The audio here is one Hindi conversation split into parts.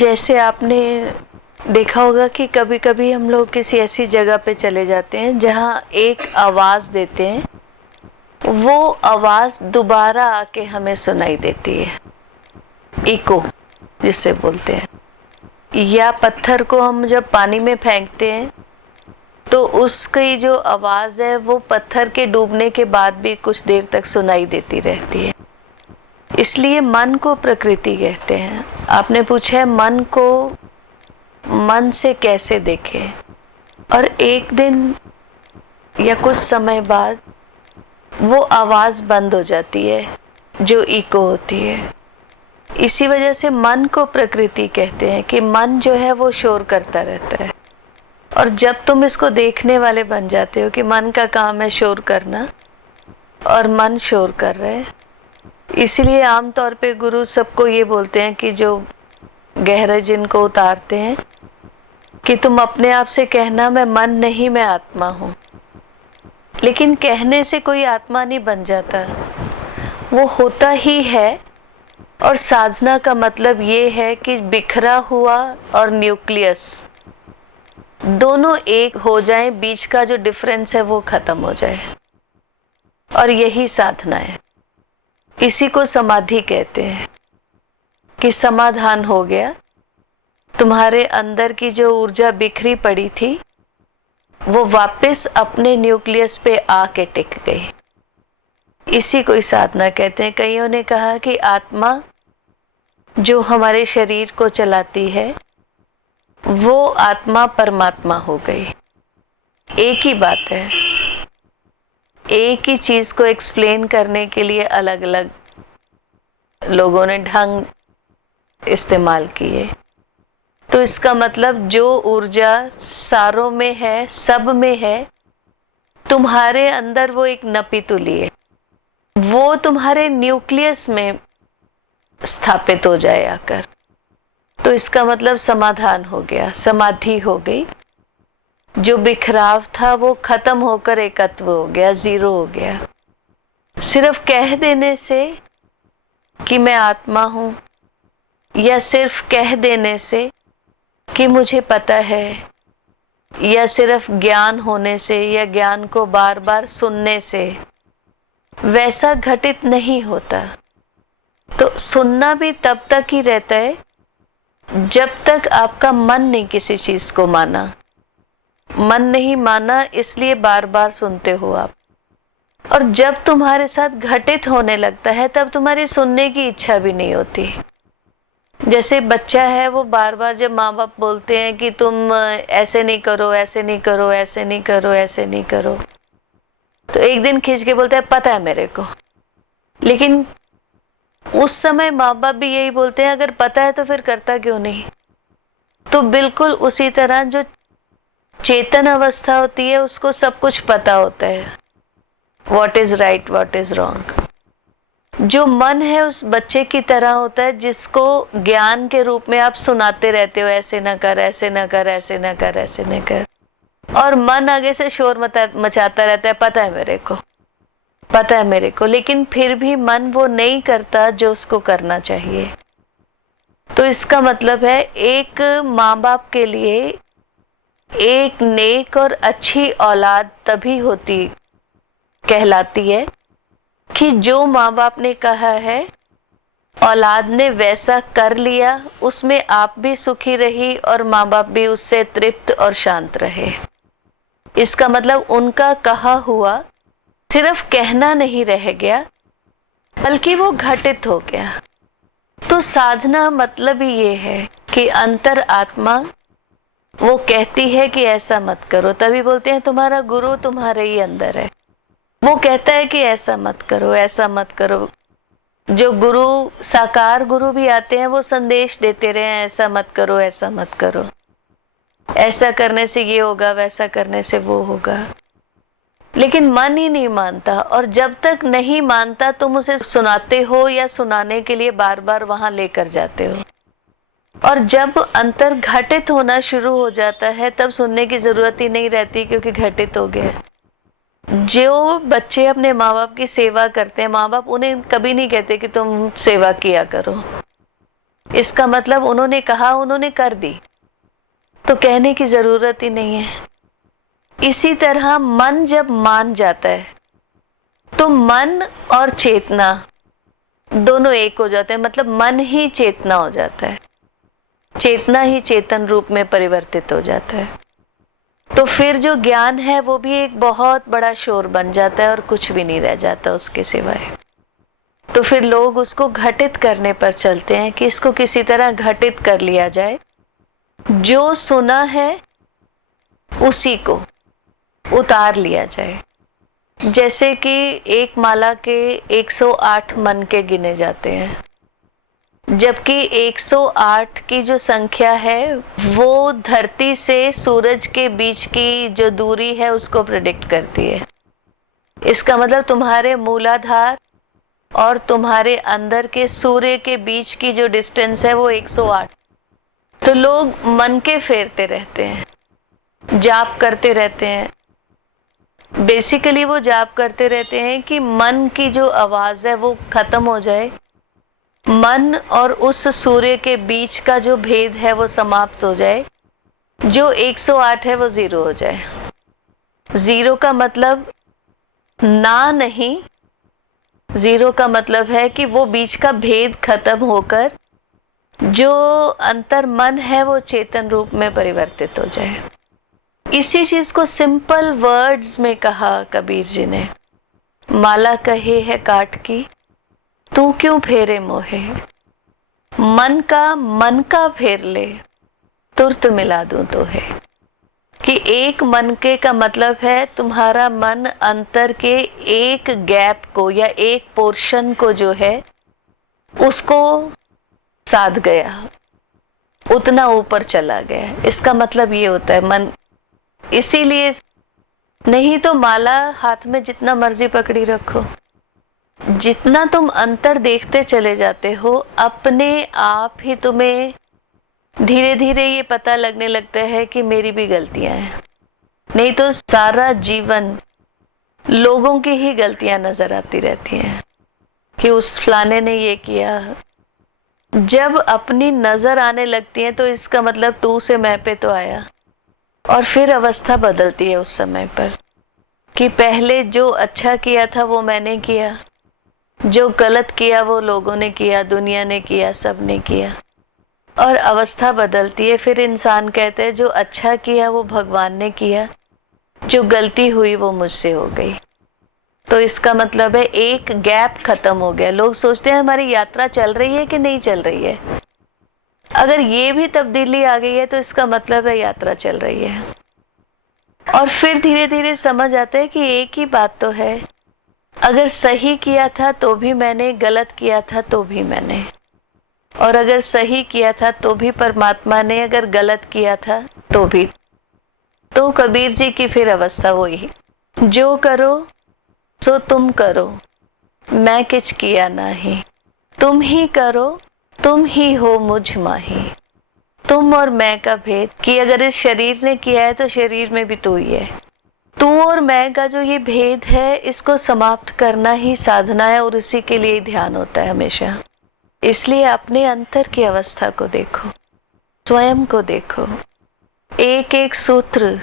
जैसे आपने देखा होगा कि कभी कभी हम लोग किसी ऐसी जगह पे चले जाते हैं जहाँ एक आवाज देते हैं, वो आवाज दोबारा आके हमें सुनाई देती है, इको जिसे बोलते हैं। या पत्थर को हम जब पानी में फेंकते हैं तो उसकी जो आवाज है वो पत्थर के डूबने के बाद भी कुछ देर तक सुनाई देती रहती है। इसलिए मन को प्रकृति कहते हैं। आपने पूछा है मन को मन से कैसे देखें, और एक दिन या कुछ समय बाद वो आवाज बंद हो जाती है जो इको होती है। इसी वजह से मन को प्रकृति कहते हैं कि मन जो है वो शोर करता रहता है। और जब तुम इसको देखने वाले बन जाते हो कि मन का काम है शोर करना और मन शोर कर रहे हैं, इसीलिए आमतौर पे गुरु सबको ये बोलते हैं कि जो गहरे जिनको उतारते हैं कि तुम अपने आप से कहना मैं मन नहीं, मैं आत्मा हूं। लेकिन कहने से कोई आत्मा नहीं बन जाता, वो होता ही है। और साधना का मतलब ये है कि बिखरा हुआ और न्यूक्लियस दोनों एक हो जाएं, बीच का जो डिफरेंस है वो खत्म हो जाए, और यही साधना है। इसी को समाधि कहते हैं कि समाधान हो गया, तुम्हारे अंदर की जो ऊर्जा बिखरी पड़ी थी वो वापस अपने न्यूक्लियस पे आके टिक गई। इसी को ही साधना कहते हैं। कईयों ने कहा कि आत्मा जो हमारे शरीर को चलाती है वो आत्मा परमात्मा हो गई। एक ही बात है, एक ही चीज को एक्सप्लेन करने के लिए अलग अलग लोगों ने ढंग इस्तेमाल किए। तो इसका मतलब जो ऊर्जा सारों में है, सब में है, तुम्हारे अंदर वो एक नपी तुली है, वो तुम्हारे न्यूक्लियस में स्थापित हो जाए आकर। तो इसका मतलब समाधान हो गया, समाधि हो गई। जो बिखराव था वो खत्म होकर एकत्व हो गया, जीरो हो गया। सिर्फ कह देने से कि मैं आत्मा हूं, या सिर्फ कह देने से कि मुझे पता है, या सिर्फ ज्ञान होने से या ज्ञान को बार बार सुनने से वैसा घटित नहीं होता। तो सुनना भी तब तक ही रहता है जब तक आपका मन नहीं किसी चीज को माना। मन नहीं माना इसलिए बार बार सुनते हो आप। और जब तुम्हारे साथ घटित होने लगता है तब तुम्हारी सुनने की इच्छा भी नहीं होती। जैसे बच्चा है, वो बार बार जब माँ बाप बोलते हैं कि तुम ऐसे नहीं करो, ऐसे नहीं करो, ऐसे नहीं करो, ऐसे नहीं करो, तो एक दिन खींच के बोलता है पता है मेरे को। लेकिन उस समय माँ बाप भी यही बोलते हैं अगर पता है तो फिर करता क्यों नहीं। तो बिल्कुल उसी तरह जो चेतन अवस्था होती है उसको सब कुछ पता होता है, what is right, what is wrong. जो मन है उस बच्चे की तरह होता है जिसको ज्ञान के रूप में आप सुनाते रहते हो, ऐसे न कर, ऐसे न कर, ऐसे न कर, ऐसे न कर, और मन आगे से शोर मचाता रहता है पता है मेरे को, पता है मेरे को। लेकिन फिर भी मन वो नहीं करता जो उसको करना चाहिए। तो इसका मतलब है एक माँ बाप के लिए एक नेक और अच्छी औलाद तभी होती कहलाती है कि जो माँ बाप ने कहा है औलाद ने वैसा कर लिया, उसमें आप भी सुखी रही और माँ बाप भी उससे तृप्त और शांत रहे। इसका मतलब उनका कहा हुआ सिर्फ कहना नहीं रह गया, बल्कि वो घटित हो गया। तो साधना मतलब ही ये है कि अंतर आत्मा वो कहती है कि ऐसा मत करो। तभी बोलते हैं तुम्हारा गुरु तुम्हारे ही अंदर है, वो कहता है कि ऐसा मत करो, ऐसा मत करो। जो गुरु, साकार गुरु भी आते हैं, वो संदेश देते रहे हैं ऐसा मत करो, ऐसा मत करो, ऐसा करने से ये होगा, वैसा करने से वो होगा। लेकिन मन ही नहीं मानता, और जब तक नहीं मानता तुम उसे सुनाते हो या सुनाने के लिए बार बार वहां लेकर जाते हो। और जब अंतर घटित होना शुरू हो जाता है तब सुनने की जरूरत ही नहीं रहती, क्योंकि घटित हो गया। जो बच्चे अपने माँ बाप की सेवा करते हैं, माँ बाप उन्हें कभी नहीं कहते कि तुम सेवा किया करो। इसका मतलब उन्होंने कहा, उन्होंने कर दी, तो कहने की जरूरत ही नहीं है। इसी तरह मन जब मान जाता है तो मन और चेतना दोनों एक हो जाते हैं, मतलब मन ही चेतना हो जाता है, चेतना ही चेतन रूप में परिवर्तित हो जाता है। तो फिर जो ज्ञान है वो भी एक बहुत बड़ा शोर बन जाता है और कुछ भी नहीं रह जाता उसके सिवाय। तो फिर लोग उसको घटित करने पर चलते हैं कि इसको किसी तरह घटित कर लिया जाए, जो सुना है उसी को उतार लिया जाए। जैसे कि एक माला के 108 मन के गिने जाते हैं, जबकि 108 की जो संख्या है वो धरती से सूरज के बीच की जो दूरी है उसको प्रेडिक्ट करती है। इसका मतलब तुम्हारे मूलाधार और तुम्हारे अंदर के सूर्य के बीच की जो डिस्टेंस है वो 108। तो लोग मन के फेरते रहते हैं, जाप करते रहते हैं। बेसिकली वो जाप करते रहते हैं कि मन की जो आवाज है वो खत्म हो जाए, मन और उस सूर्य के बीच का जो भेद है वो समाप्त हो जाए, जो 108 है वो 0 हो जाए। 0 का मतलब ना नहीं, 0 का मतलब है कि वो बीच का भेद खत्म होकर जो अंतर मन है वो चेतन रूप में परिवर्तित हो जाए। इसी चीज को सिंपल वर्ड्स में कहा कबीर जी ने, माला कहे है काट की तू क्यों फेरे मोहे, मन का फेर ले तुरत मिला दूं तो है। कि एक मन के का मतलब है तुम्हारा मन अंतर के एक गैप को या एक पोर्शन को जो है उसको साध गया, उतना ऊपर चला गया। इसका मतलब ये होता है मन। इसीलिए नहीं तो माला हाथ में जितना मर्जी पकड़ी रखो, जितना तुम अंतर देखते चले जाते हो अपने आप ही तुम्हें धीरे धीरे ये पता लगने लगता है कि मेरी भी गलतियां हैं। नहीं तो सारा जीवन लोगों की ही गलतियां नजर आती रहती हैं कि उस फलाने ने ये किया। जब अपनी नजर आने लगती है तो इसका मतलब तू से मैं पे तो आया। और फिर अवस्था बदलती है उस समय पर कि पहले जो अच्छा किया था वो मैंने किया, जो गलत किया वो लोगों ने किया, दुनिया ने किया, सबने किया। और अवस्था बदलती है। फिर इंसान कहते हैं जो अच्छा किया वो भगवान ने किया, जो गलती हुई वो मुझसे हो गई। तो इसका मतलब है एक गैप खत्म हो गया। लोग सोचते हैं हमारी यात्रा चल रही है कि नहीं चल रही है। अगर ये भी तब्दीली आ गई है तो इसका मतलब है यात्रा चल रही है। और फिर धीरे धीरे समझ आता है कि एक ही बात तो है, अगर सही किया था तो भी मैंने, गलत किया था तो भी मैंने। और अगर सही किया था तो भी परमात्मा ने, अगर गलत किया था तो भी। तो कबीर जी की फिर अवस्था वही, जो करो सो तुम करो, मैं किछ किया नहीं, तुम ही करो तुम ही हो मुझ माही। तुम और मैं का भेद कि अगर इस शरीर ने किया है तो शरीर में भी तू ही है। तू और मैं का जो ये भेद है इसको समाप्त करना ही साधना है और इसी के लिए ध्यान होता है हमेशा। इसलिए अपने अंतर की अवस्था को देखो, स्वयं को देखो, एक एक सूत्र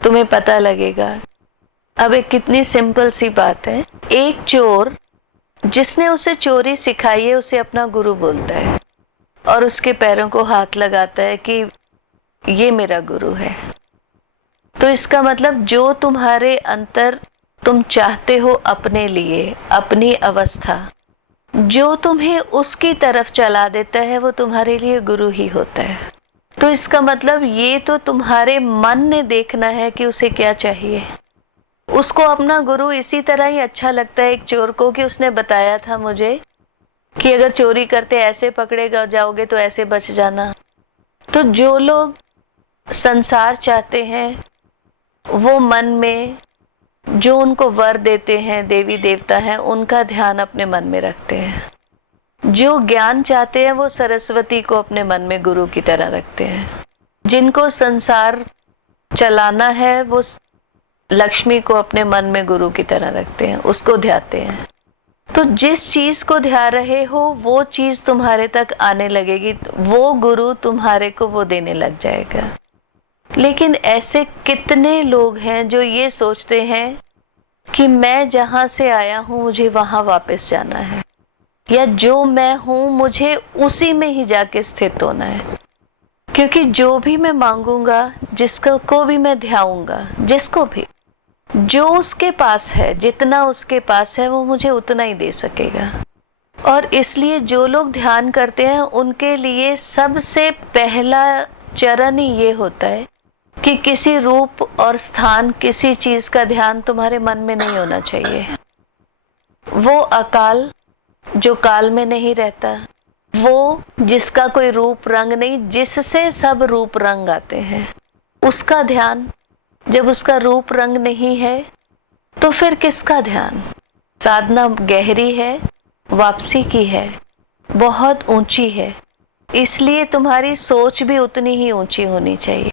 तुम्हें पता लगेगा। अब एक कितनी सिंपल सी बात है, एक चोर जिसने उसे चोरी सिखाई है उसे अपना गुरु बोलता है और उसके पैरों को हाथ लगाता है कि ये मेरा गुरु है। तो इसका मतलब जो तुम्हारे अंतर तुम चाहते हो अपने लिए, अपनी अवस्था, जो तुम्हें उसकी तरफ चला देता है वो तुम्हारे लिए गुरु ही होता है। तो इसका मतलब ये तो तुम्हारे मन ने देखना है कि उसे क्या चाहिए। उसको अपना गुरु इसी तरह ही अच्छा लगता है एक चोर को कि उसने बताया था मुझे कि अगर चोरी करते ऐसे पकड़े जाओगे तो ऐसे बच जाना। तो जो लोग संसार चाहते हैं वो मन में जो उनको वर देते हैं देवी देवता हैं उनका ध्यान अपने मन में रखते हैं। जो ज्ञान चाहते हैं वो सरस्वती को अपने मन में गुरु की तरह रखते हैं। जिनको संसार चलाना है वो लक्ष्मी को अपने मन में गुरु की तरह रखते हैं, उसको ध्याते हैं। तो जिस चीज को ध्यान रहे हो वो चीज तुम्हारे तक आने लगेगी, वो गुरु तुम्हारे को वो देने लग जाएगा। लेकिन ऐसे कितने लोग हैं जो ये सोचते हैं कि मैं जहां से आया हूं मुझे वहां वापस जाना है, या जो मैं हूं मुझे उसी में ही जाके स्थित होना है। क्योंकि जो भी मैं मांगूंगा, जिसको भी मैं ध्याऊंगा, जिसको भी, जो उसके पास है, जितना उसके पास है वो मुझे उतना ही दे सकेगा। और इसलिए जो लोग ध्यान करते हैं उनके लिए सबसे पहला चरण ही ये होता है कि किसी रूप और स्थान, किसी चीज का ध्यान तुम्हारे मन में नहीं होना चाहिए। वो अकाल जो काल में नहीं रहता, वो जिसका कोई रूप रंग नहीं, जिससे सब रूप रंग आते हैं, उसका ध्यान जब उसका रूप रंग नहीं है तो फिर किसका ध्यान? साधना गहरी है, वापसी की है, बहुत ऊंची है, इसलिए तुम्हारी सोच भी उतनी ही ऊंची होनी चाहिए।